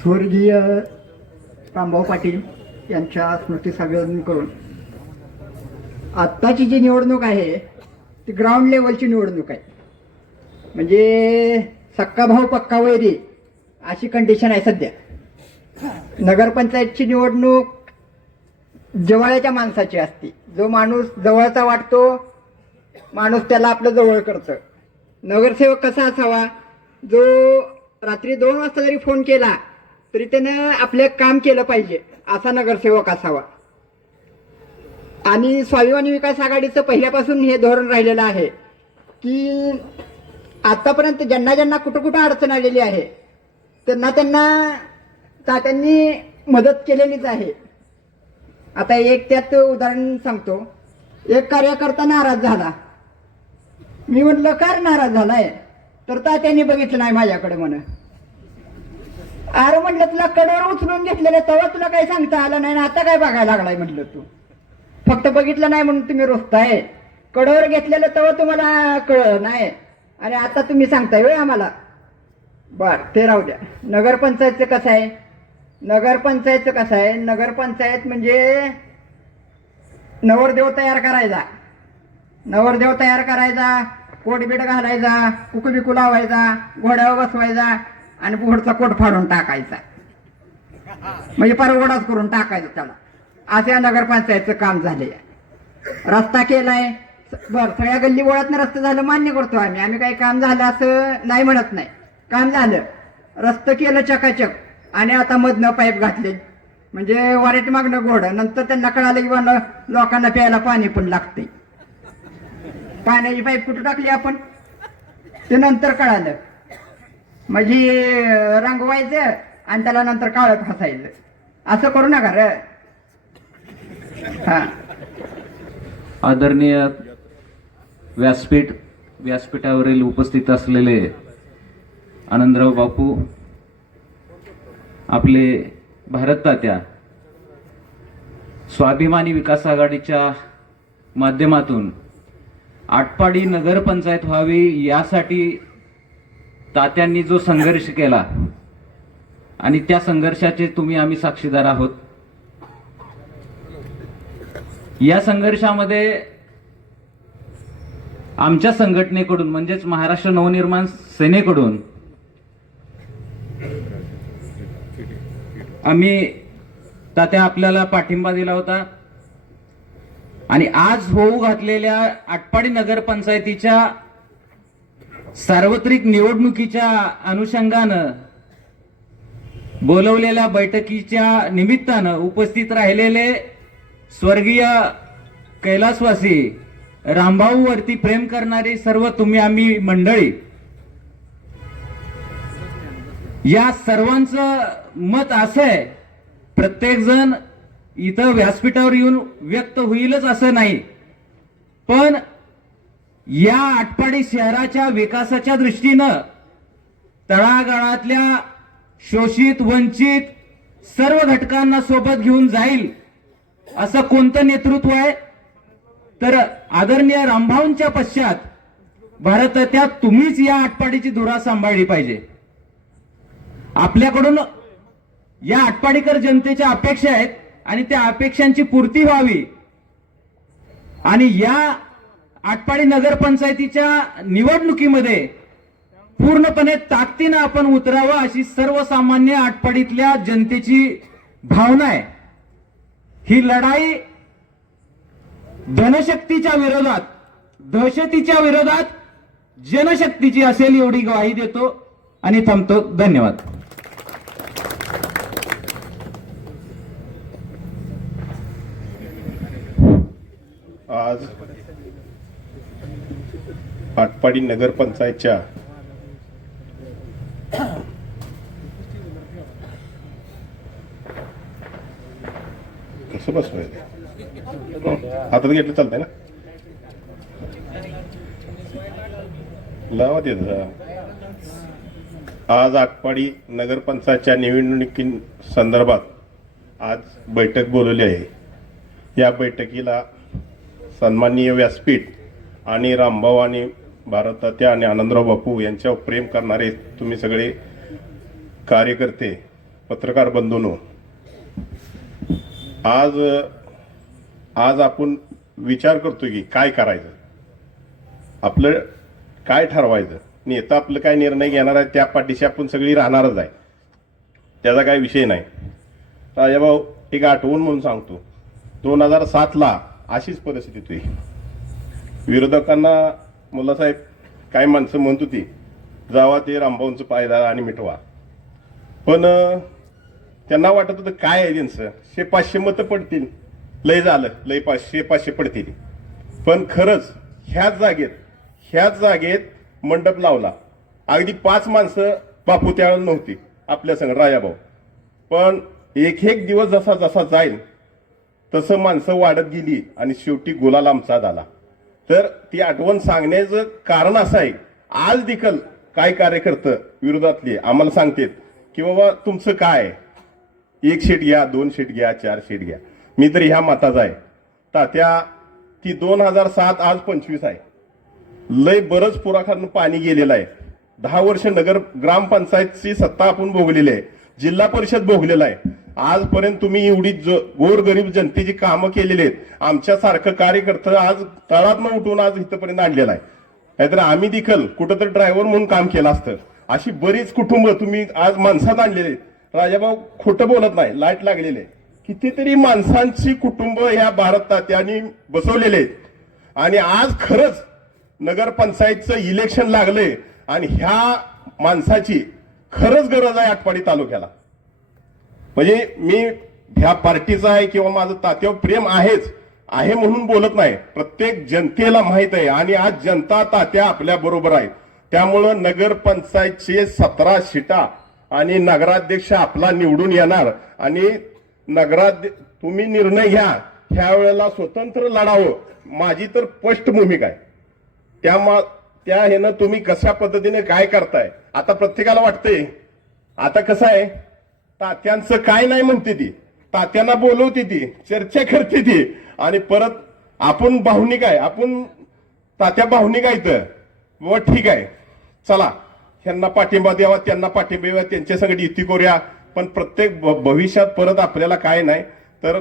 स्वर्गीय रामभाऊ पाटील यांच्या स्मृतीस अभिवादन करून आत्ताची जी निवडणूक आहे ती ग्राउंड लेवलची निवडणूक आहे. म्हणजे सक्का भाऊ पक्का वैरी अशी कंडिशन आहे सध्या. नगरपंचायतची निवडणूक जवळच्या माणसाची असते. जो माणूस जवळचा वाटतो माणूस त्याला आपलं जवळ करतं. नगरसेवक कसा असावा, जो रात्री 2 वाजता जरी फोन केला तरी त्यानं आपलं काम केलं पाहिजे असा नगरसेवक असावा. आणि स्वाभिमानी विकास आघाडीचं पहिल्यापासून हे धोरण राहिलेलं आहे की आतापर्यंत ज्यांना ज्यांना कुठं कुठं अडचण आलेली आहे त्यांना तात्यांनी मदत केलेलीच आहे. आता एक त्यात उदाहरण सांगतो. एक कार्यकर्ता नाराज झाला. मी म्हटलं काय नाराज झालाय, तर तात्यांनी बघितलं नाही माझ्याकडे म्हण. अरे म्हटलं तुला कडेवर उचलून घेतलेलं तेव्हा तुला काही सांगता आलं नाही ना आता काय बघायला लागलाय म्हटलं. तू फक्त बघितलं नाही म्हणून तुम्ही रोजताय. कडेवर घेतलेलं तेव्हा तुम्हाला कळलं नाही आणि आता तुम्ही सांगताय वेळ आम्हाला. बर ते राहू द्या. नगरपंचायतचं कसं आहे, नगरपंचायत म्हणजे नवरदेव तयार करायचा, कोटबीट घालायचा, कुकुबिकू लावायचा, घोड्यावर बसवायचा आणि पुढचा कोट फाडून टाकायचा. म्हणजे परवडाच करून टाकायचं त्याला. असं या नगरपंचायतचं काम झाले. रस्ता केलाय, बर सगळ्या गल्ली बोळातनं रस्ता झालं मान्य करतो आम्ही काही काम झालं असं नाही म्हणत नाही. काम झालं, रस्तं केलं चकाचक आणि आता मधनं पाईप घातले. म्हणजे वारेट मागणं घोडं. नंतर त्यांना कळालं की बाबा लोकांना प्यायला पाणी पण लागते. पाण्याची पाईप कुठं टाकली आपण ते नंतर कळालं. म्हणजे रंगवायचं आणि त्याला नंतर काळं फासायचं. असं करू नका रे. हा आदरणीय व्यासपीठावरील उपस्थित असलेले आनंदराव बापू, आपले भारत तात्या, स्वाभिमानी विकास आघाडीच्या माध्यमातून आटपाडी नगरपंचायत व्हावी यासाठी तात्यांनी जो संघर्ष केला आणि त्या संघर्षाचे आम्ही साक्षीदार आहोत. या संघर्षामध्ये आमच्या संघटनेकडून म्हणजेच महाराष्ट्र नवनिर्माण सेनेकडून आम्ही तात्या आपल्याला पाठिंबा दिला होता. आणि आज होऊ घातलेल्या आटपाडी नगरपंचायतीच्या सार्वत्रिक निवडणुकीच्या अनुषंगानं बोलवलेल्या बैठकीच्या निमित्तानं उपस्थित राहिलेले स्वर्गीय कैलासवासी रामभाऊ वरती प्रेम करणारी सर्व आम्ही मंडळी, या सर्वांचं मत असं आहे, प्रत्येक जण इथं व्यासपीठावर येऊन व्यक्त होईलच असं नाही, पण या आटपाडी शहराच्या विकासाच्या दृष्टीनं तळागाळातल्या शोषित वंचित सर्व घटकांना सोबत घेऊन जाईल असं कोणतं नेतृत्व आहे, तर आदरणीय रामभाऊंच्या पश्चात भारतात्या तुम्हीच या आटपाडीची धुरा सांभाळली पाहिजे. आपल्याकडून या आटपाडीकर जनतेच्या अपेक्षा आहेत आणि त्या अपेक्षांची पूर्ती व्हावी आणि या आटपाडी नगरपंचायतीच्या निवडणुकीमध्ये पूर्णपणे ताकदीनं आपण उतरावं अशी सर्वसामान्य आटपाडीतल्या जनतेची भावना आहे. ही लढाई धनशक्तीच्या विरोधात, दहशतीच्या विरोधात जनशक्तीची असेल एवढी ग्वाही देतो आणि थांबतो. धन्यवाद. आज आटपाडी नगरपंचायतच्या कसं बसवायचं हातात घेतलं चालतंय ना, लावा देत. आज आटपाडी नगरपंचायतच्या निवडणुकी संदर्भात आज बैठक बोलवली आहे. या बैठकीला सन्माननीय व्यासपीठ आणि रामभाऊ आणि भारततात्या आणि आनंदराव बापू यांच्यावर प्रेम करणारे तुम्ही सगळे कार्यकर्ते, पत्रकार बंधूंनो, आज आपण विचार करतो की काय करायचं, आपलं काय ठरवायचं. नेता आपलं काय निर्णय घेणार आहे त्या पाठीशी आपण सगळी राहणारच आहे, त्याचा काय विषय नाही. राजाभाऊ, एक आठवण म्हणून सांगतो, 2007ला अशीच परिस्थिती होती. विरोधकांना मुलासाहेब काय माणसं म्हणत होती, जावा ते रामभाऊंचं पायदा आणि मिटवा. पण त्यांना वाटत होतं काय आहे त्यांचं, 100-500 मतं पडतील, लय झालं, लय 500 पडतील. पण खरंच ह्याच जागेत मंडप लावला. अगदी 5 माणसं बापू त्यावेळेला नव्हती आपल्या संग, राजाभाऊ. पण एक दिवस जसा जाईल तसं माणसं वाढत गेली आणि शेवटी गुलाल आमचा झाला. तर ती आठवण सांगण्याचं कारण असं आहे, आज देखील काय कार्यकर्ते विरोधातले आम्हाला सांगतात की बाबा तुमचं काय, 1 शीट घ्या, 2 शीट घ्या, 4 शीट घ्या. मी तर ह्या मताचा आहे. तात्या, ती 2007 आज 25 आहे. लय बरंच पुराखानं पाणी गेलेलं आहे. 10 वर्ष नगर ग्रामपंचायतची सत्ता आपण भोगलेली आहे, जिल्हा परिषद भोगलेला आहे. आजपर्यंत तुम्ही एवढी गोरगरीब जनतेची कामं केलेली आहेत. आमच्यासारखं कार्यकर्ते आज तळातनं उठून आज इथपर्यंत आणलेला आहे. नाहीतर आम्ही देखील कुठंतरी ड्रायव्हर म्हणून काम केलं असतं. अशी बरीच कुटुंब तुम्ही आज माणसात आणलेले आहेत. राजाभाऊ खोटं बोलत नाही, लाईट लागलेले. कितीतरी माणसांची कुटुंब ह्या भारत तात्यांनी बसवलेले आहेत. आणि आज खरंच नगरपंचायतचं इलेक्शन लागलंय आणि ह्या माणसाची खरंच गरज आहे आटपाडी तालुक्याला. म्हणजे मी ह्या पार्टीचा आहे किंवा माझं तात्यावर प्रेम आहे म्हणून बोलत नाही. प्रत्येक जनतेला माहित आहे आणि आज जनता तात्या आपल्या बरोबर आहे. त्यामुळं नगरपंचायतचे 17 सीटा आणि नगराध्यक्ष आपला निवडून येणार. आणि तुम्ही निर्णय घ्या, ह्या वेळेला स्वतंत्र लढावं, माझी तर स्पष्ट भूमिका आहे. त्या ह्यानं तुम्ही कशा पद्धतीने काय करताय. आता प्रत्येकाला वाटतंय, आता कसं आहे, तात्यांचं काय नाही म्हणते ती, तात्यांना बोलवते ती, चर्चा करते ती, आणि परत आपण भावनिक आहे, आपण तात्या भावनिक आहे तर व ठीक आहे, चला ह्यांना पाठिंबा द्यावा, त्यांना पाठिंबा द्यावा, त्यांच्या सगळी युती करूया. पण प्रत्येक भविष्यात परत आपल्याला काय नाही तर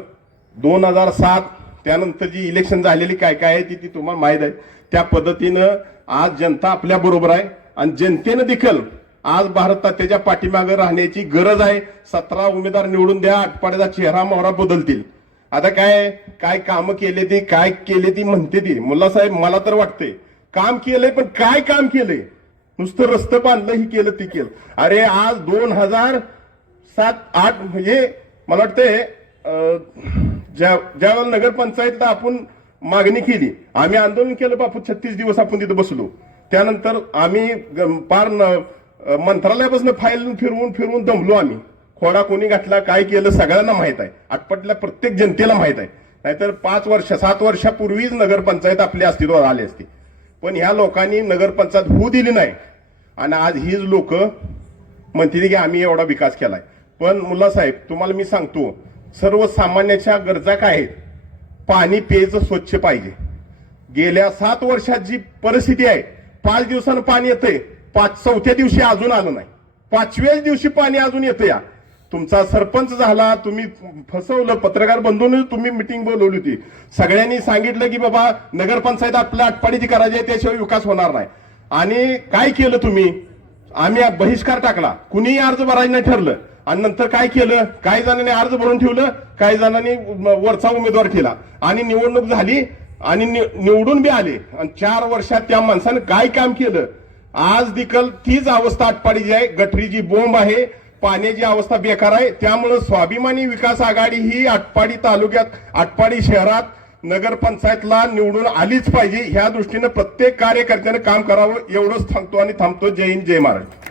2007 त्यानंतर जी इलेक्शन झालेली काय आहे ती तुम्हाला माहीत आहे. त्या पद्धतीनं आज जनता आपल्या बरोबर आहे आणि जनतेनं देखील आज भारत तात्याच्या पाठीमागे राहण्याची गरज आहे. 17 उमेदवार निवडून द्या, आटपाड्याचा चेहरा मोहरा बदलतील. आता काय कामं केले ती, काय केले ती म्हणते ती. मुल्लासाहेब, मला तर वाटतंय काम केलंय, पण काय काम केलंय, नुसतं रस्तं बांधलं, ही केलं ती केलं. अरे आज 2007-8 म्हणजे मला वाटतंय ज्यावेळेला नगरपंचायतला आपण मागणी केली, आम्ही आंदोलन केलं बापू, 36 दिवस आपण तिथे बसलो. त्यानंतर आम्ही पार मंत्रालयापासून फाईल फिरवून दमलो. आम्ही खोडा कोणी घातला, काय केलं, सगळ्यांना माहित आहे. आटपाडीला प्रत्येक जनतेला माहित आहे. नाहीतर 7 वर्षापूर्वीच नगरपंचायत आपल्या अस्तित्वात आली असती. पण ह्या लोकांनी नगरपंचायत होऊ दिली नाही आणि आज हीच लोक म्हणतील की आम्ही एवढा विकास केलाय. पण मुल्लासाहेब, तुम्हाला मी सांगतो, सर्वसामान्याच्या गरजा काय आहेत. पाणी प्यायचं स्वच्छ पाहिजे. गेल्या 7 वर्षात जी परिस्थिती आहे, 5 दिवसानं पाणी येतंय, 4थ्या दिवशी अजून आलं नाही, 5व्याच दिवशी पाणी अजून येतं. या तुमचा सरपंच झाला, तुम्ही फसवलं, पत्रकार बंधूंनी तुम्ही मिटिंग बोलवली होती, सगळ्यांनी सांगितलं की बाबा नगरपंचायत आपल्या आटपाडीची करायची आहे, त्याशिवाय विकास होणार नाही. आणि काय केलं तुम्ही, आम्ही बहिष्कार टाकला, कुणीही अर्ज भरायचं नाही ठरलं. आणि नंतर काय केलं, काही जणांनी अर्ज भरून ठेवलं, काही जणांनी वरचा उमेदवार केला आणि निवडणूक झाली आणि निवडून बी आले. आणि 4 वर्षात त्या माणसानं काय काम केलं. आज देखील तीच अवस्था आटपाडीची आहे, गटरीची बोंब आहे, पाण्याची अवस्था बेकार आहे. त्यामुळे स्वाभिमानी विकास आघाडी ही आटपाडी तालुक्यात, आटपाडी शहरात नगरपंचायतला निवडून आलीच पाहिजे. ह्या दृष्टीनं प्रत्येक कार्यकर्त्याने काम करावं, एवढंच सांगतो आणि थांबतो. जय हिंद, जय महाराष्ट्र.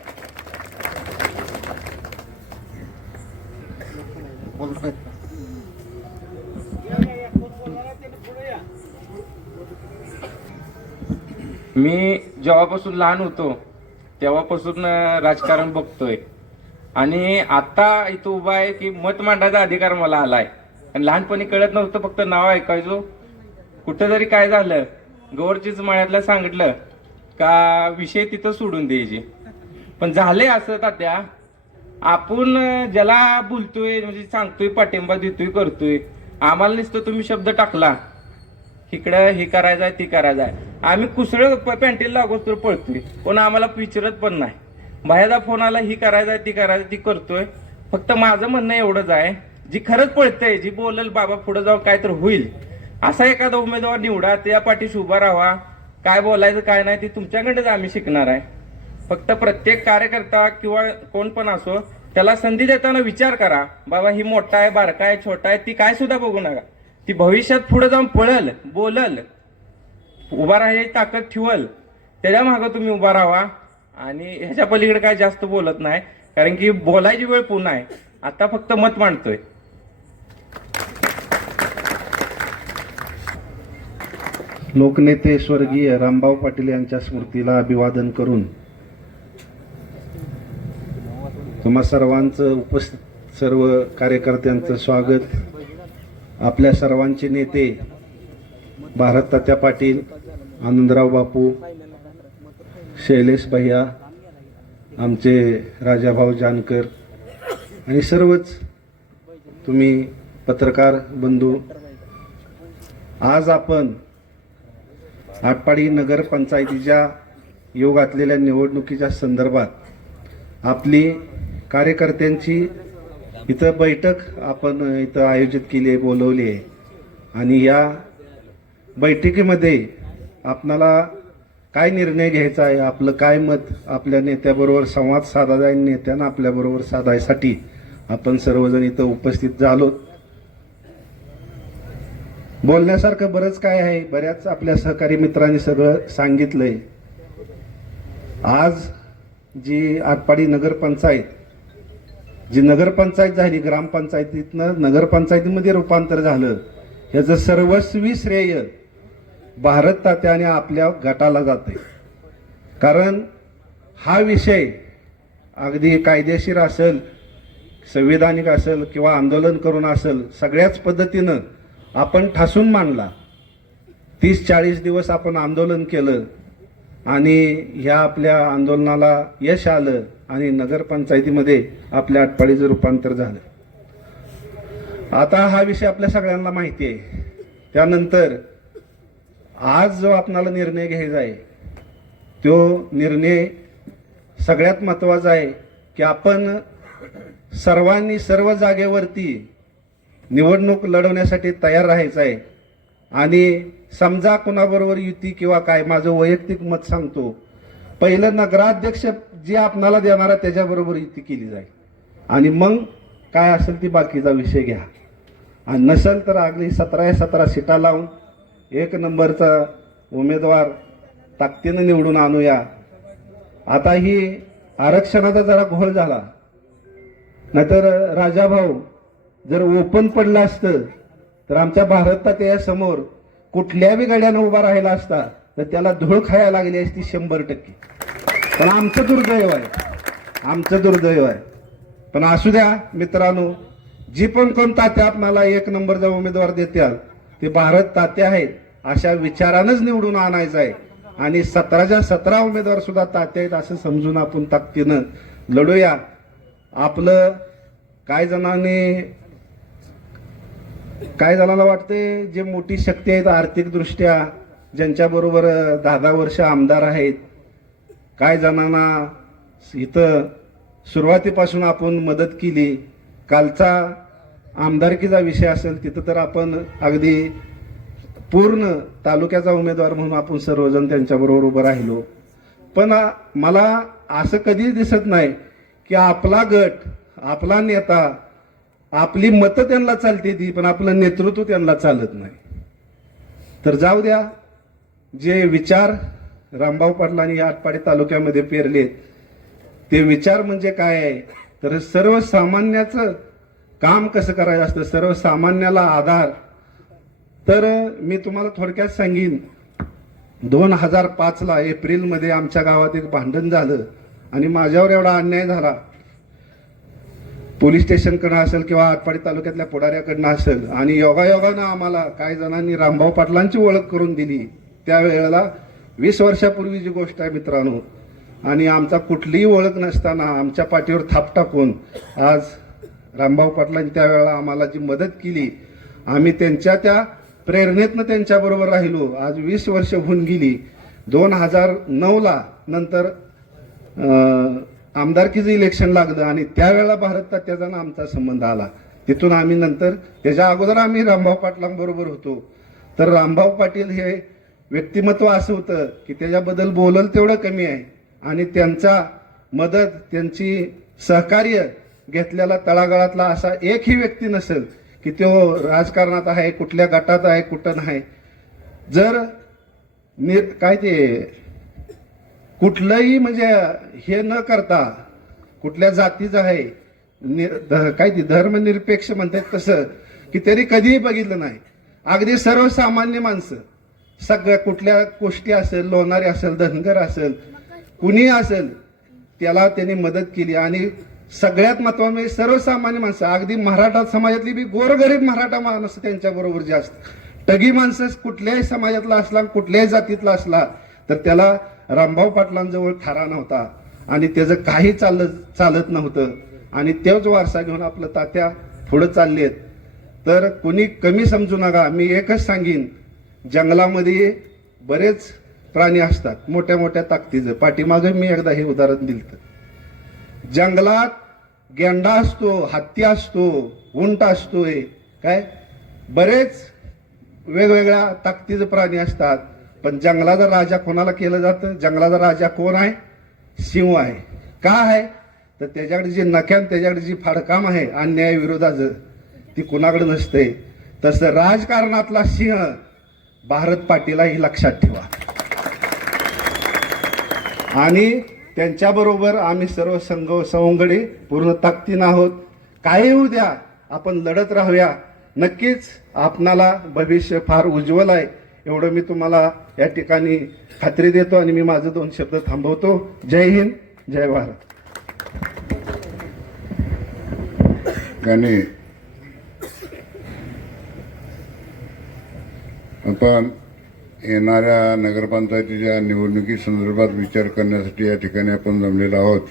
मी जेव्हापासून लहान होतो तेव्हापासून राजकारण बघतोय आणि आता इथं उभा आहे की मत मांडायचा अधिकार मला आलाय. आणि लहानपणी कळत नव्हतं, फक्त नाव ऐकायचो. कुठं जरी काय झालं, गौरचीच माळ्यातलं सांगितलं का विषय तिथं सोडून द्यायचे. पण झाले असं तात्या, आपण ज्याला बोलतोय म्हणजे सांगतोय पाठिंबा देतोय करतोय, आम्हाला नुसतं तुम्ही शब्द टाकला इकडं हे करायचंय ती करायचंय, आम्ही कुसळ पॅन्टील लागूच तर पळतोय, पण आम्हाला विचारत पण नाही. बाहेरचा फोन आला ही करायचंय ती करायचं ती करतोय. फक्त माझं म्हणणं एवढंच आहे, जी खरंच पळतंय, जी बोलल बाबा पुढे जाऊन काय तर होईल असा एखादा उमेदवार निवडा, त्या पाठीशी उभा राहा. काय बोलायचं काय नाही ते तुमच्याकडेच आम्ही शिकणार आहे. फक्त प्रत्येक कार्यकर्ता किंवा कोण पण असो त्याला संधी देताना विचार करा, बाबा ही मोठा आहे बारका आहे छोटा आहे ती काय सुद्धा बघू नका. ती भविष्यात पुढे जाऊन पळल बोलल उभा राहायची ताकद ठेवल, त्याच्या मागं तुम्ही उभा राहा. आणि ह्याच्या पलीकडे काय जास्त बोलत नाही, कारण की बोलायची वेळ पुन्हा आहे. आता फक्त मत मांडतोय. लोकनेते स्वर्गीय रामभाऊ पाटील यांच्या स्मृतीला अभिवादन करून तुम्हा सर्वांचं उपस्थित सर्व कार्यकर्त्यांचं स्वागत. आपल्या सर्वांचे नेते भारततात्या पाटील, आनंदराव बापू, शैलेश भैया, आमचे राजाभाऊ जानकर आणि सर्वच तुम्ही पत्रकार बंधू, आज आपण आटपाडी नगरपंचायतीच्या योग घातलेल्या निवडणुकीच्या संदर्भात आपली कार्यकर्त्यांची इथं बैठक आपण इथं आयोजित केली आहे, बोलवली आहे. आणि या बैठकीमध्ये आपणाला काय निर्णय घ्यायचा आहे, आपलं काय मत आपल्या नेत्याबरोबर संवाद साधायचा आहे, नेत्यांना आपल्याबरोबर साधायसाठी आपण सर्वजण इथं उपस्थित झालो. बोलण्यासारखं बरंच काय आहे, बऱ्याच आपल्या सहकारी मित्रांनी सगळं सांगितलंय. आज जी आटपाडी नगरपंचायत, जी नगरपंचायत झाली, ग्रामपंचायतीतनं नगरपंचायतीमध्ये रूपांतर झालं, याचं सर्वस्वी श्रेय भारत तात्याने आपल्या गटाला जाते. कारण हा विषय अगदी कायदेशीर असेल, संविधानिक असेल किंवा आंदोलन करून असेल, सगळ्याच पद्धतीनं आपण ठासून मांडला. 30-40 दिवस आपण आंदोलन केलं आणि ह्या आपल्या आंदोलनाला यश आलं आणि नगरपंचायतीमध्ये आपल्या आटपाडीचं रूपांतर झालं. आता हा विषय आपल्या सगळ्यांना माहिती आहे. त्यानंतर आज जो आपणाला निर्णय घ्यायचा आहे तो निर्णय सगळ्यात महत्त्वाचा आहे की आपण सर्वांनी सर्व जागेवरती निवडणूक लढवण्यासाठी तयार राहायचं आहे. आणि समजा कुणाबरोबर युती किंवा काय, माझं वैयक्तिक मत सांगतो, पहिलं नगराध्यक्ष जे आपणाला देणार आहे त्याच्याबरोबर युती केली जाईल आणि मग काय असेल ती बाकीचा विषय घ्या. आणि नसेल तर अगदी 17 सीटा लावून 1 नंबरचा उमेदवार ताकदीनं निवडून आणूया. आता ही आरक्षणाचा जरा घोळ झाला, नाहीतर राजाभाऊ जर ओपन पडलं असतं तर आमच्या भारताच्या समोर कुठल्या बी गाड्यानं उभा राहिला असता तर त्याला धूळ खायला लागली असती 100%. पण आमचं दुर्दैव आहे, आमचं दुर्दैव आहे. पण असू द्या मित्रांनो, जी पण कोण तात्या आपणाला 1 नंबरचा उमेदवार देत्याल ते भारत तात्या आहेत अशा विचारानंच निवडून आणायचं आहे. आणि 17च्या 17 उमेदवार सुद्धा तात्या आहेत असं समजून आपण ताकदीनं लढूया. आपलं काय जणांना वाटते जे मोठी शक्ती आहेत आर्थिकदृष्ट्या, ज्यांच्याबरोबर 10-10 वर्ष आमदार आहेत, काय जणांना इथं सुरुवातीपासून आपण मदत केली. कालचा आमदारकीचा विषय असेल तिथं तर आपण अगदी पूर्ण तालुक्याचा उमेदवार म्हणून आपण सर्वजण त्यांच्याबरोबर उभं राहिलो. पण मला असं कधी दिसत नाही की आपला गट, आपला नेता, आपली मतं त्यांना चालते ती, पण आपलं नेतृत्व त्यांना चालत नाही. तर जाऊ द्या, जे विचार रामभाऊ पाटलांनी या आटपाडी तालुक्यामध्ये पेरलेत ते विचार म्हणजे काय आहे तर सर्वसामान्याचं काम कसं करायचं असतं, सर्वसामान्याला आधार. तर मी तुम्हाला थोडक्यात सांगीन, 2005ला एप्रिलमध्ये आमच्या गावात एक भांडण झालं आणि माझ्यावर एवढा अन्याय झाला, पोलीस स्टेशनकडनं असेल किंवा आटपाडी तालुक्यातल्या पुढाऱ्याकडनं असेल. आणि योगायोगानं आम्हाला काही जणांनी रामभाऊ पाटलांची ओळख करून दिली. त्यावेळेला 20 वर्षापूर्वीची गोष्ट आहे मित्रांनो. आणि आमचा कुठलीही ओळख नसताना आमच्या पाठीवर थाप टाकून आज रामभाऊ पाटलांनी त्यावेळेला आम्हाला जी मदत केली, आम्ही त्यांच्या त्या प्रेरणेतनं त्यांच्याबरोबर राहिलो. आज 20 वर्ष होऊन गेली. 2009ला नंतर आमदारकीचं इलेक्शन लागलं आणि त्यावेळेला भारत तात्याचा आणि आमचा संबंध आला. तिथून आम्ही नंतर, त्याच्या अगोदर आम्ही रामभाऊ पाटलांबरोबर होतो. तर रामभाऊ पाटील हे व्यक्तिमत्व असं होतं की त्याच्याबद्दल बोलल तेवढं कमी आहे आणि त्यांचा मदत, त्यांची सहकार्य घेतलेला तळागाळातला असा एकही व्यक्ती नसेल की तो राजकारणात आहे, कुठल्या गटात आहे, कुठं नाही. जर काय ते कुठलंही म्हणजे हे न करता कुठल्या जातीचं आहे, काय ते धर्मनिरपेक्ष म्हणतात तसं, की त्यांनी कधीही बघितलं नाही. अगदी सर्वसामान्य माणसं, सगळ्या कुठल्या गोष्टी असेल, लोणारे असेल, धनगर असेल, कुणी असेल, त्याला त्यांनी मदत केली. आणि सगळ्यात महत्त्वाचं म्हणजे सर्वसामान्य माणसं, अगदी मराठा समाजातली बी गोरगरीब मराठा माणसं त्यांच्याबरोबर जास्त, टगी माणसं कुठल्याही समाजातला असला, कुठल्याही जातीतला असला तर त्याला रामभाऊ पाटलांजवळ थारा नव्हता आणि त्याचं काही चालत नव्हतं. आणि तोच वारसा घेऊन आपलं तात्या पुढे चाललेत. तर कुणी कमी समजू नका. मी एकच सांगीन, जंगलामध्ये बरेच प्राणी असतात मोठ्या मोठ्या ताकदीचं. पाठीमागे मी एकदा हे उदाहरण दिलं. जंगलात गेंडा असतो, हत्ती असतो, उंट असतोय, काय बरेच वेगवेगळ्या ताकदीचे प्राणी असतात. पण जंगलाचा राजा कोणाला केलं जातं? जंगलाचा राजा कोण आहे? सिंह आहे. का आहे? तर त्याच्याकडे जी नख्यान, त्याच्याकडे जी फाडकाम आहे अन्याय विरोधाचं, ती कुणाकडे नसते. तसं राजकारणातला सिंह भारत पाटील ही लक्षात ठेवा. आणि त्यांच्याबरोबर आम्ही सर्व सवंगडी पूर्ण ताकदीनं आहोत. काही होऊ द्या, आपण लढत राहूया. नक्कीच आपणाला भविष्य फार उज्ज्वल आहे, एवढं मी तुम्हाला या ठिकाणी खात्री देतो आणि मी माझे 2 शब्द थांबवतो. जय हिंद, जय भारत. आणि आपण येणाऱ्या नगरपंचायतीच्या निवडणुकी संदर्भात विचार करण्यासाठी या ठिकाणी आपण जमलेलो आहोत.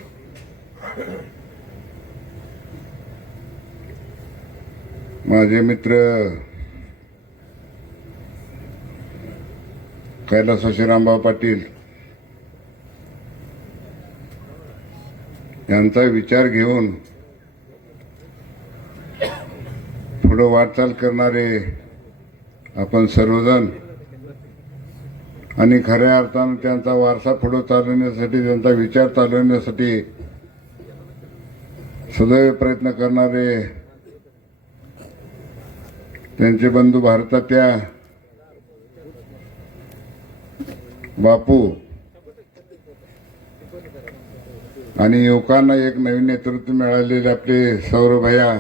माझे मित्र कैलासवासी रामभाऊ पाटील यांचा विचार घेऊन पुढे वाटचाल करणारे आपण सर्वजण आणि खऱ्या अर्थानं त्यांचा वारसा पुढे चालवण्यासाठी, त्यांचा विचार चालवण्यासाठी सदैव प्रयत्न करणारे त्यांचे बंधू भारतात्या बापू आणि युवकांना एक नवीन नेतृत्व मिळालेले आपले सौरभैया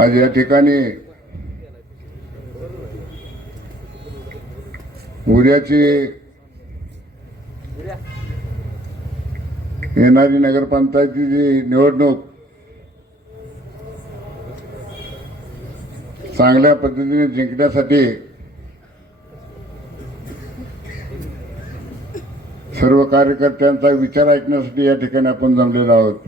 आज या ठिकाणी उद्याची येणारी नगरपंचायतीची निवडणूक चांगल्या पद्धतीने जिंकण्यासाठी सर्व कार्यकर्त्यांचा विचार ऐकण्यासाठी या ठिकाणी आपण जमलेलो आहोत.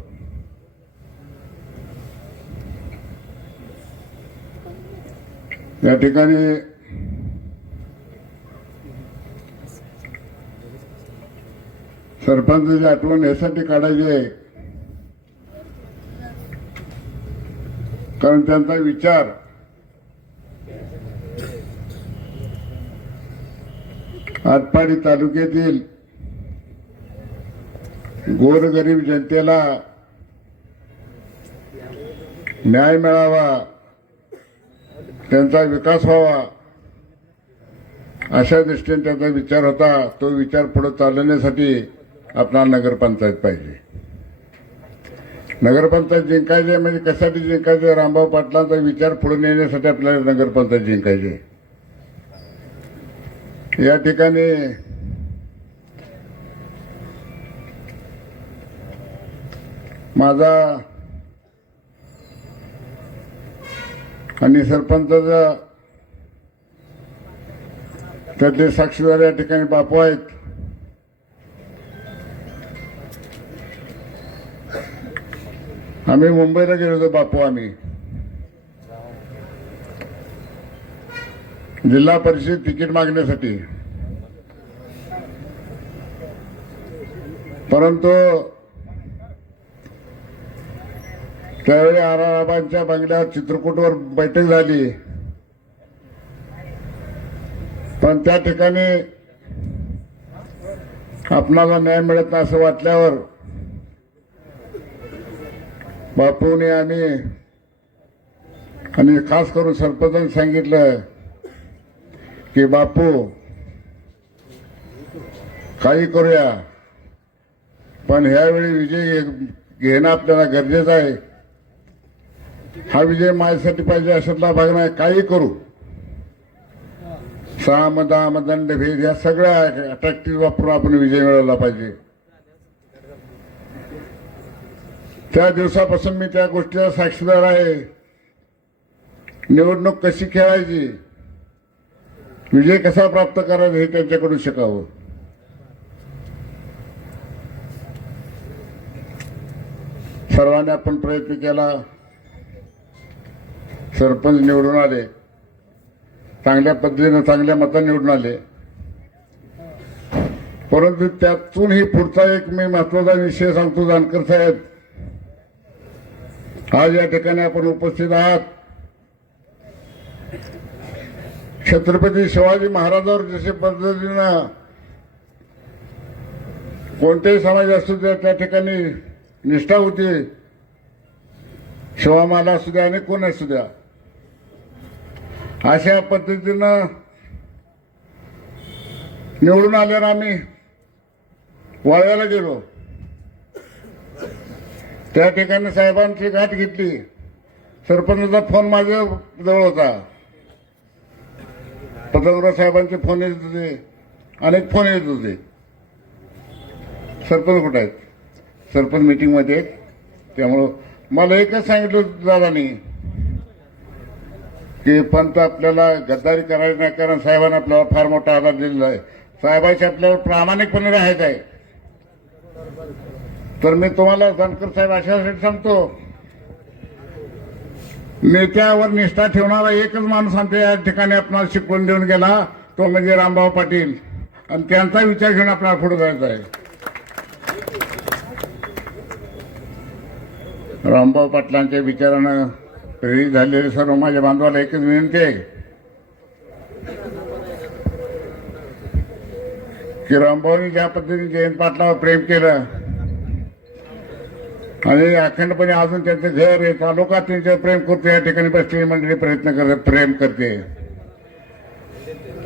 या ठिकाणी सरपंचाची आठवण यासाठी काढायची आहे कारण त्यांचा विचार आटपाडी तालुक्यातील गोरगरीब जनतेला न्याय मिळावा, त्यांचा विकास व्हावा अशा दृष्टीने त्यांचा विचार होता. तो विचार पुढे चालवण्यासाठी आपल्याला नगरपंचायत पाहिजे. नगरपंचायत जिंकायचे म्हणजे कशासाठी जिंकायचे? रामभाऊ पाटलांचा विचार पुढे नेण्यासाठी आपल्याला नगरपंचायत जिंकायचे. या ठिकाणी माझा आणि सरपंचाचा त्यातले साक्षीदार या ठिकाणी बापू आहेत. आम्ही मुंबईला गेलो होतो बापू, आम्ही जिल्हा परिषद तिकीट मागण्यासाठी. परंतु त्यावेळी आराराबांच्या बंगल्यावर चित्रकूटवर बैठक झाली, पण त्या ठिकाणी आपणाला न्याय मिळत नाही असं वाटल्यावर बापूने आणि खास करून सरपंचांनी सांगितलं की बापू काही करूया, पण ह्यावेळी विजय घेणं आपल्याला गरजेचं आहे. हा विजय माझ्यासाठी पाहिजे अशातला भाग नाही, काही करू. साम दाम दंड भेद या सगळ्या अट्रॅक्टिव्ह वापरून आपण विजय मिळवला पाहिजे. त्या दिवसापासून मी त्या गोष्टीला साक्षीदार आहे. निवडणूक कशी खेळायची, विजय कसा प्राप्त करायचा हे त्यांच्याकडून शिकावं. सर्वांनी आपण प्रयत्न केला, सरपंच निवडून आले, चांगल्या पद्धतीने चांगल्या मतांनी निवडून आले. परंतु त्यातूनही पुढचा एक मी महत्वाचा विषय सांगतो. जानकर साहेब, आज या ठिकाणी आपण उपस्थित आहात. छत्रपती शिवाजी महाराजांवर जसे पद्धतीनं कोणतेही समाज असतो त्या ठिकाणी निष्ठा होती. शिवामाला असू द्या आणि कोण असू द्या, अशा पद्धतीनं निवडून आल्यावर आम्ही वाळव्याला गेलो. त्या ठिकाणी साहेबांची गाठ घेतली. सरपंचाचा फोन माझ्या जवळ होता. पतंगराव साहेबांचे फोन येत होते, अनेक फोन येत होते. सरपंच कुठे आहेत? सरपंच मीटिंगमध्ये आहेत. त्यामुळं मला एकच सांगितलं दादानी की पंत आपल्याला गद्दारी करायची नाही, कारण साहेबांनी आपल्याला फार मोठा आधार दिलेला आहे. साहेबांशी आपल्याला प्रामाणिकपणे राहायचं आहे. तर मी तुम्हाला जानकर साहेब अशासाठी सांगतो, नेत्यावर निष्ठा ठेवणारा एकच माणूस आमच्या या ठिकाणी आपल्याला शिकवून देऊन गेला, तो म्हणजे रामभाऊ पाटील. आणि त्यांचा विचार घेऊन आपल्याला पुढे जायचं आहे. रामभाऊ पाटलांच्या विचारानं प्रेरित झालेले सर्व माझ्या बांधवाला एकच विनंती आहे की रामभाऊनी ज्या पद्धतीने जयंत पाटलावर प्रेम केलं आणि अखंडपणे अजून त्यांचं घर आहे, तालुका त्यांच्यावर प्रेम करतो, या ठिकाणी बसलेली मंडळी प्रयत्न करत प्रेम करते.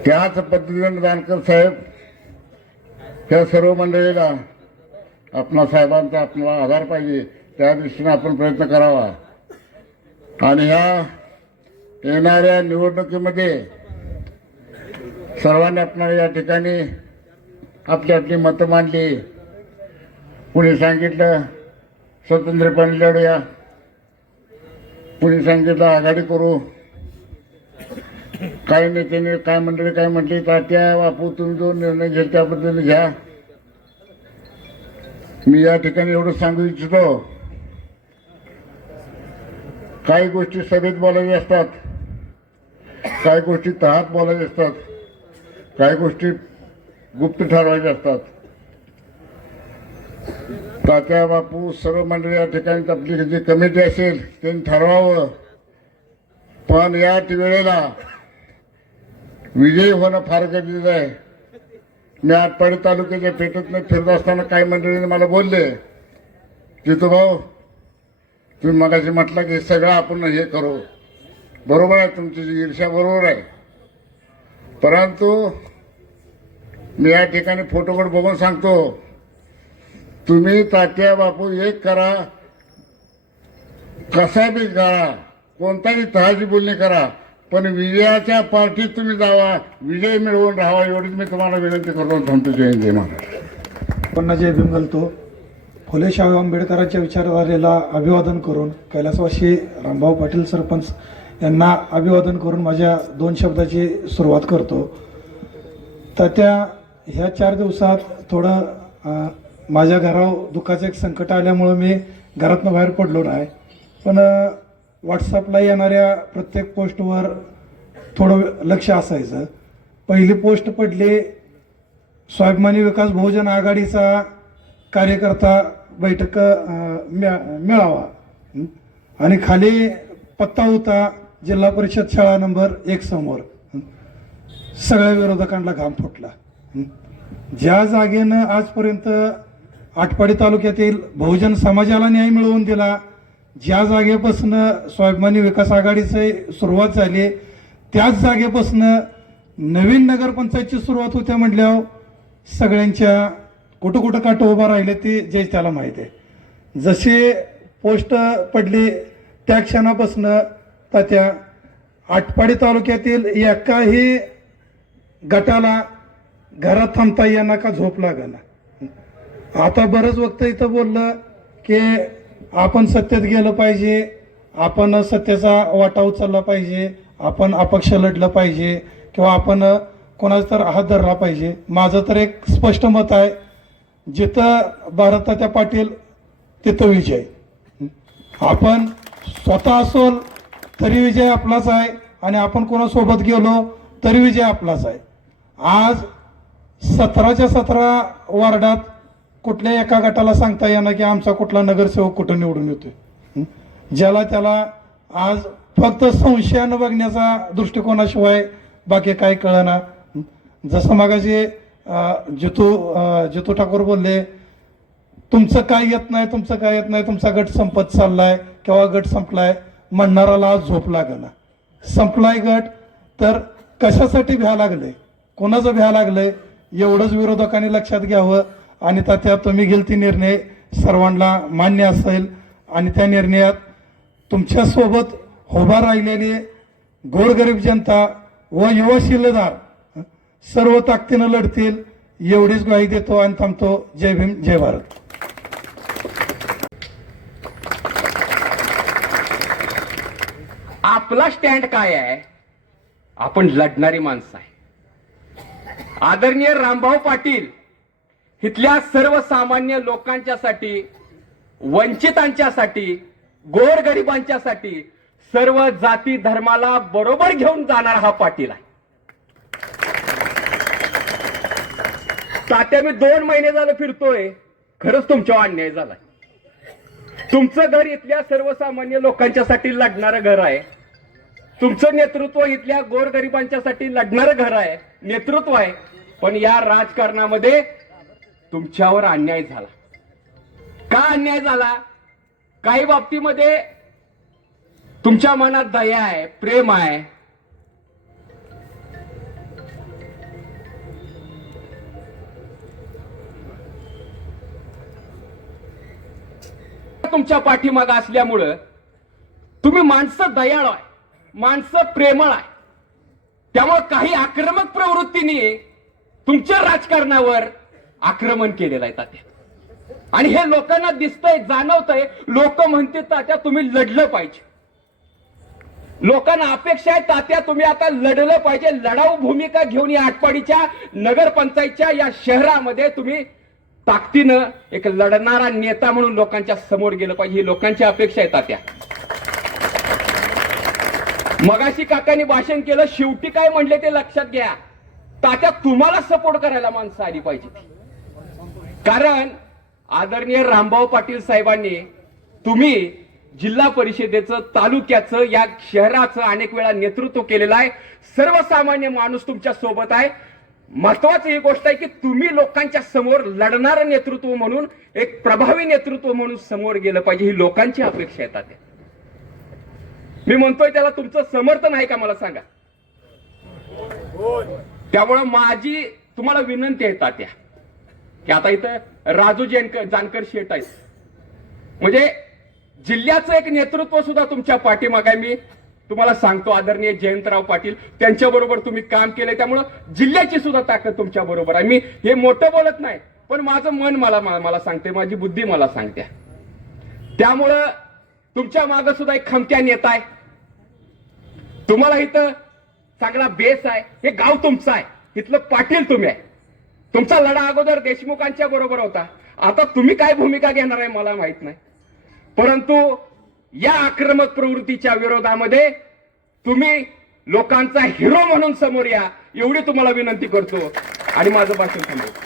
त्याच पद्धतीने जानकर साहेब त्या सर्व मंडळीला आपणा साहेबांचा आपल्याला आधार पाहिजे, त्या दृष्टीने आपण प्रयत्न करावा. आणि ह्या येणाऱ्या निवडणुकीमध्ये सर्वांनी आपल्याला या ठिकाणी आपली आपली मतं मांडली. कुणी सांगितलं स्वतंत्रपणे लढूया, कुणी सांगितलं आघाडी करू. काही नेत्याने काय मंडळी काय म्हटली, तात्या बापू तुम्ही जो निर्णय घेल त्याबद्दल घ्या. मी या ठिकाणी एवढं सांगू इच्छितो, काही गोष्टी सभेत बोलायच्या असतात, काही गोष्टी तहात बोलायच्या असतात, काही गोष्टी गुप्त ठरवायच्या असतात. तात्या बापू सर्व मंडळी या ठिकाणी आपली जी कमिटी असेल त्यांनी ठरवावं. पण या वेळेला विजयी होणं फार गरजेचं आहे. मी आटपाडी तालुक्याच्या पेठेतनं फिरत असताना काही मंडळीने मला बोलले, जितू भाऊ तुम्ही मगाशी म्हटलं की सगळं आपण हे करू. बरोबर आहे, तुमची जी ईर्ष्या बरोबर आहे. परंतु मी या ठिकाणी फोटोकडे बघून सांगतो, तुम्ही तात्या बापू एक करा, कसा बी करा, कोणताही तहाची बोलणी करा, पण विजयाच्या पार्टीत तुम्ही जावा, विजय मिळवून राहावा, एवढीच मी तुम्हाला विनंती करतो. थांबतो. जय हिंद, जय महाराज. पुन्हा जय भीम घालतो. फुले शाहू आंबेडकरांच्या विचारधारेला अभिवादन करून कैलासवासी रामभाऊ पाटील सरपंच यांना अभिवादन करून माझ्या 2 शब्दाची सुरुवात करतो. तात्या, ह्या 4 दिवसात थोडं माझ्या घरावर दुःखाचं एक संकट आल्यामुळं मी घरातनं बाहेर पडलो नाही, पण व्हॉट्सअपला येणाऱ्या प्रत्येक पोस्टवर थोडं लक्ष असायचं. पहिली पोस्ट पडली, स्वाभिमानी विकास बहुजन आघाडीचा कार्यकर्ता बैठक मेळावा, आणि खाली पत्ता होता जिल्हा परिषद शाळा नंबर 1 समोर. सगळ्या विरोधकांना घाम फुटला. ज्या जागेनं आजपर्यंत आटपाडी तालुक्यातील बहुजन समाजाला न्याय मिळवून दिला, ज्या जागेपासून स्वाभिमानी विकास आघाडीची सुरुवात झाली, त्याच जागेपासून नवीन नगरपंचायतची सुरुवात होते म्हटल्यावर सगळ्यांच्या कुठं कुठं काटं उभा राहिले ते जे त्याला माहीत आहे. जशी पोस्ट पडली त्या क्षणापासून तात्या आटपाडी तालुक्यातील एकाही गटाला घरात थांबता येणार का झोप लागना. आता बरंच वक्त इथं बोललं की आपण सत्तेत गेलं पाहिजे, आपण सत्तेचा वाटा उचलला पाहिजे, आपण अपक्ष लढलं पाहिजे, किंवा आपण कोणाचा तर हात धरला पाहिजे. माझं तर एक स्पष्ट मत आहे, जिथं भारततात्या पाटील तिथं विजय. आपण स्वतः असोल तरी विजय आपलाच आहे, आणि आपण कोणासोबत गेलो तरी विजय आपलाच आहे. आज 17च्या 17 वार्डात कुठल्या एका गटाला सांगता येणार की आमचा कुठला नगरसेवक कुठं निवडून येतोय. ज्याला त्याला आज फक्त संशयानं बघण्याचा दृष्टिकोनाशिवाय बाकी काही कळना. जसं मागाशी जितू ठाकूर बोलले, तुमचं काय येत नाही, तुमचं काय येत नाही, तुमचा गट संपत चाललाय किंवा गट संपलाय म्हणणाराला आज झोप लागला. संपलाय गट तर कशासाठी भ्या लागलंय, कोणाचं भ्या लागलंय एवढंच विरोधकांनी लक्षात घ्यावं. आणि त्यात तुम्ही घेईल ती निर्णय सर्वांना मान्य असेल, आणि त्या निर्णयात तुमच्यासोबत उभा राहिलेली गोरगरीब जनता व युवा शिलेदार सर्व ताकदीनं लढतील एवढीच ग्वाही देतो आणि थांबतो. जय भीम, जय भारत. आपला स्टँड काय आहे? आपण लढणारी माणसं आहे. आदरणीय रामभाऊ पाटील इथल्या सर्वसामान्य लोकांच्यासाठी, वंचितांच्यासाठी, गोरगरिबांच्यासाठी, सर्व जाती धर्माला बरोबर घेऊन जाणारा हा पाटील आहे. तात्या मी 2 महिने झालं फिरतोय, खरंच तुमच्यावर अन्याय झालाय. तुमचं घर इथल्या सर्वसामान्य लोकांच्यासाठी लढणारं घर आहे. तुमचं नेतृत्व इथल्या गोरगरिबांच्यासाठी लढणारं घर आहे, नेतृत्व आहे. पण या राजकारणामध्ये तुमच्यावर अन्याय झाला. का अन्याय झाला? काही बाबतीमध्ये तुमच्या मनात दया आहे, प्रेम आहे. तुमच्या पाठीमागं असल्यामुळं तुम्ही माणसं दयाळू आहे, माणसं प्रेमळ आहे. त्यामुळे काही आक्रमक प्रवृत्तीने तुमच्या राजकारणावर आक्रमण केलेलं आहे तात्या. आणि हे लोकांना दिसतंय, जाणवतंय. लोक म्हणतात तात्या तुम्ही लढलं पाहिजे. लोकांना अपेक्षा आहे तात्या तुम्ही आता लढलं पाहिजे. लढाऊ भूमिका घेऊन या आटपाडीच्या नगरपंचायतच्या या शहरामध्ये तुम्ही ताकदीनं एक लढणारा नेता म्हणून लोकांच्या समोर गेलं पाहिजे. ही लोकांची अपेक्षा आहे तात्या. मगाशी काकांनी भाषण केलं, शेवटी काय म्हणले ते लक्षात घ्या. तात्या तुम्हाला सपोर्ट करायला माणसं आली पाहिजे. कारण आदरणीय रामभाऊ पाटील साहेबांनी तुम्ही जिल्हा परिषदेचं, तालुक्याचं, या शहराचं अनेक वेळा नेतृत्व केलेलं आहे. सर्वसामान्य माणूस तुमच्या सोबत आहे. महत्वाची ही गोष्ट आहे की तुम्ही लोकांच्या समोर लढणारं नेतृत्व म्हणून, एक प्रभावी नेतृत्व म्हणून समोर गेलं पाहिजे. ही लोकांची अपेक्षा आहे तात्या. मी म्हणतोय त्याला तुमचं समर्थन आहे का मला सांगा. त्यामुळं माझी तुम्हाला विनंती आहे तात्या, की आता इथं राजू जानकर शेठ आहेत, म्हणजे जिल्ह्याचं एक नेतृत्व सुद्धा तुमच्या पाठीमागे आहे. मी तुम्हाला सांगतो, आदरणीय जयंतराव पाटील त्यांच्याबरोबर तुम्ही काम केलंय, त्यामुळं जिल्ह्याची सुद्धा ताकद तुमच्या बरोबर आहे. मी हे मोठं बोलत नाही, पण माझं मन मला सांगते, माझी बुद्धी मला सांगते. त्यामुळं तुमच्या मागे सुद्धा एक खमक्या नेता आहे. तुम्हाला इथं चांगला बेस आहे. हे गाव तुमचं आहे, इथलं पाटील तुम्ही आहे. तुमचा लढा अगोदर देशमुखांच्या बरोबर होता. आता तुम्ही काय भूमिका घेणार आहे मला माहित नाही. परंतु या आक्रमक प्रवृत्तीच्या विरोधामध्ये तुम्ही लोकांचा हिरो म्हणून समोर या, एवढी तुम्हाला विनंती करतो आणि माझं भाषण थांबवतो.